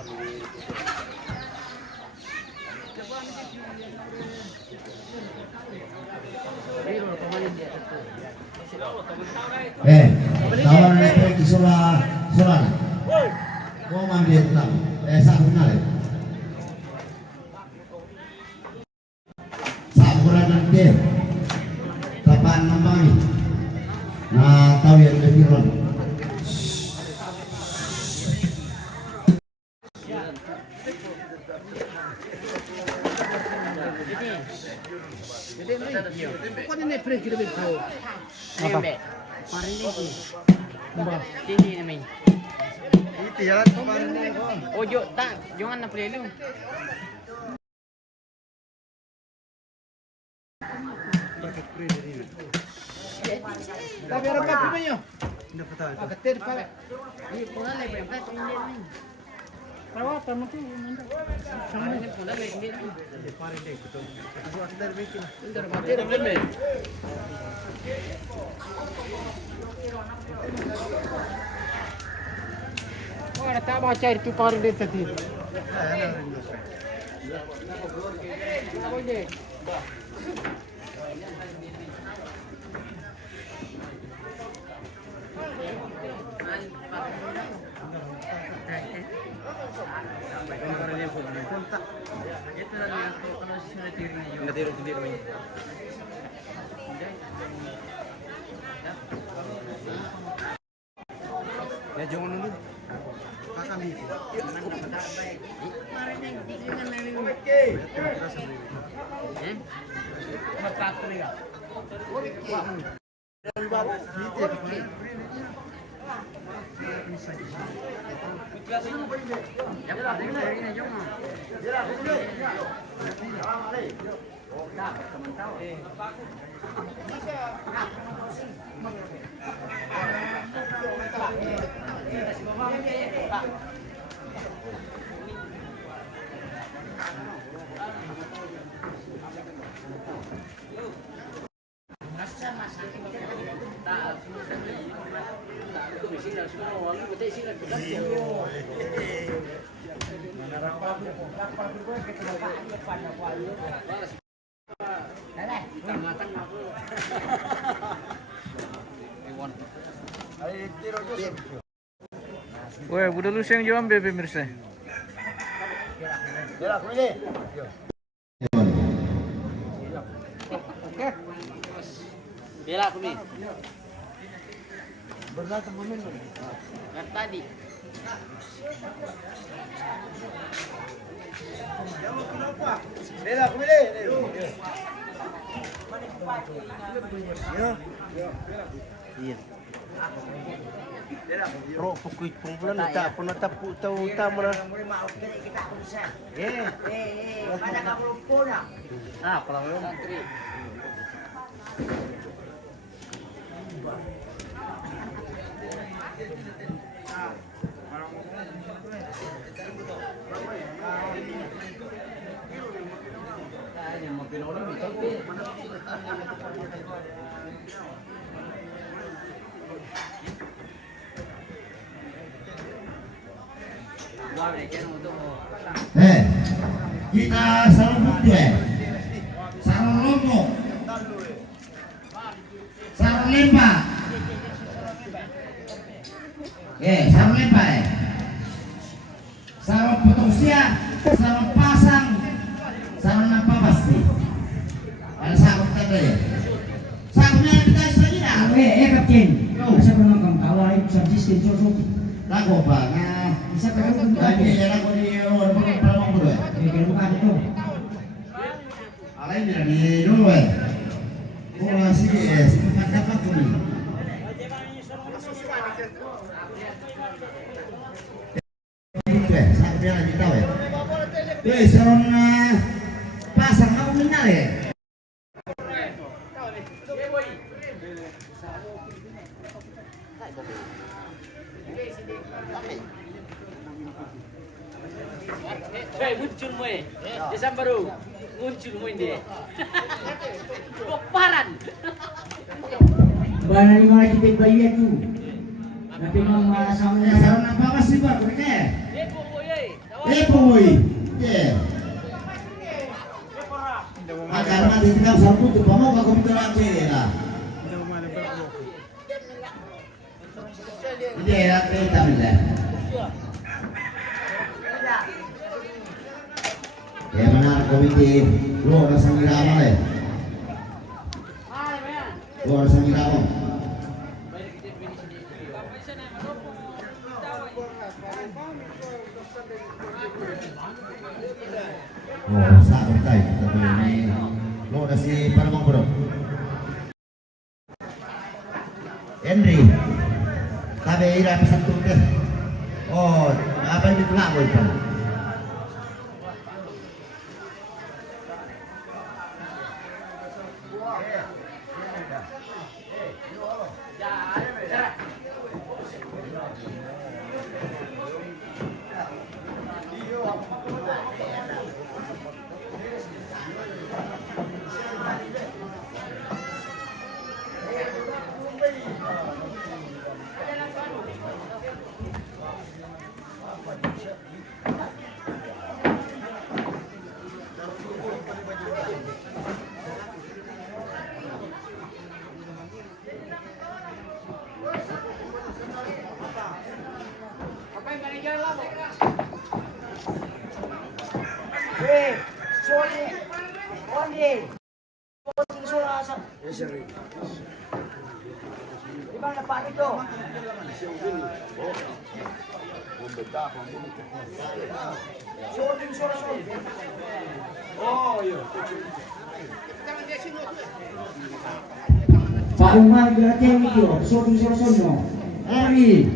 Kawan naik di Solan. Mau manggil tentang saat final ya. Saat beranak dia, kapan namanya? Nah, tahu yang lebih ron. Ojo tak, jangan nak perlu. Tapi ada apa punya? Ketir pala. Ini pula lebih berat ini. Perawatan mungkin nanti. Sama ini pula lebih berat. Bentar mati dah benda. Oh, ada tak baca itu parin dia tadi. Apa dia? Ya jangan dulu. Kami. Wah, udah lu yang jual bebe mirsa. Bela aku ni. Berat pemain. Tadi. Bela aku ni. Iya. Pro pukul punggulan tak pernah tapu tahu tamu lah. Ada kamu pun ah. Ah, kalau kita sarung dua, sarung lombok, sarung lembah, sarung lembah, sarung potong siap, sarung pasang, sarung apa pasti, ada sarung tadi, sarungnya kita saja. Kapten, bisa penonton kawal subsisten sosok. Lagu banget. Bisa penonton Lagi ya lagu di luar perawang dulu. bukan itu. Alain di dulu ya. Oh masih sempat dapat tuh. Saya biar lagi tahu ya. Sarung pasang kamu minal ya. Hei, muncul moe. Desam baru. Muncul moe dia. Koparan. Barang yang lagi bayi itu. Tapi mama sama Sarung apa masih pak? Mereka. Dia boy. boy. Yeah. Agar nanti kita satu tu pamo ka komputer aja lah. Iya, kita bila. Ya benar komite, lo rasa ngirama le. Lo rasa ngirama. Oh, sakit tay, tapi ini lo udah si Parmong bro. Henry, tabe ira pesan tuh deh. Oh, apa yang ditolak boy kan? Pak Umar Geratia Video, Sobi Sosono, Ari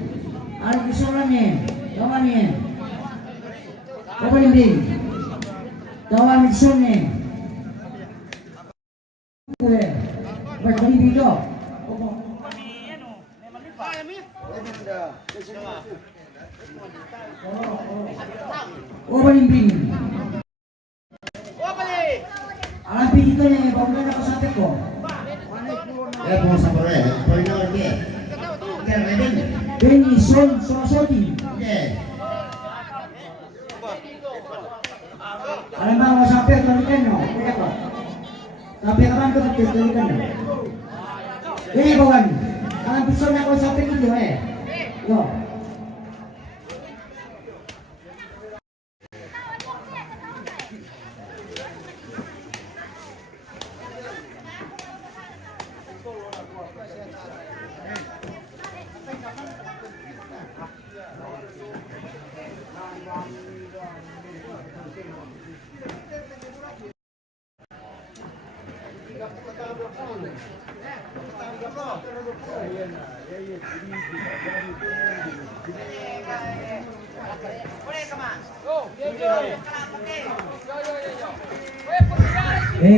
Kisolane, Tawane, Kapalimbing, Tawan Midsone, Berkali-video, Kapalimbing, Alampi dito niya, pagkakita ko sa ko. Mau sabar ya, poinnya dia. Jangan Benny Son Sosoti. Alam ba mo sampai tulikan no? Kaya ko. Sampai kapan ko tulikan no? Benny kawan. Alam pisau na ko sampai gitu Yo.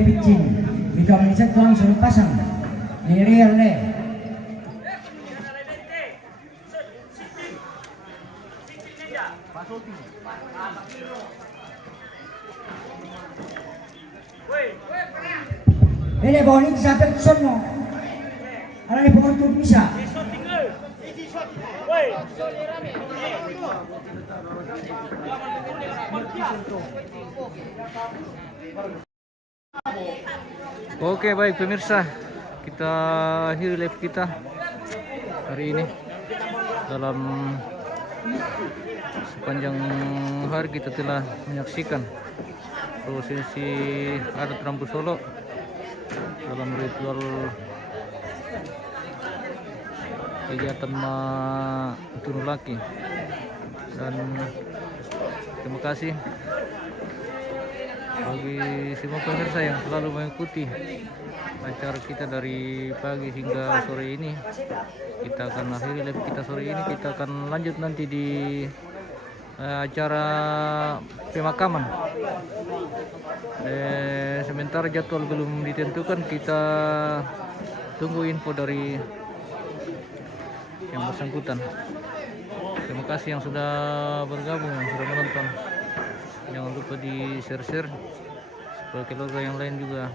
Pitching, jika melihat langsung pasang, Real le. Ini bawah ini sampai ke sono. Ada di pohon tuh bisa. Oke, baik pemirsa, kita akhiri live kita hari ini. Dalam sepanjang hari kita telah menyaksikan prosesi adat Rambu Solo dalam ritual kegiatan Tunulaki. Dan terima kasih bagi semua pemirsa yang selalu mengikuti acara kita dari pagi hingga sore ini. Kita akan akhiri live kita sore ini. Kita akan lanjut nanti di acara pemakaman. Sementara jadwal belum ditentukan, kita tunggu info dari yang bersangkutan. Terima kasih yang sudah bergabung, yang sudah menonton. Jangan lupa di share-share supaya keluarga yang lain juga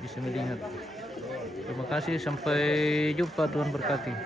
bisa melihat. Terima kasih, sampai jumpa, Tuhan berkati.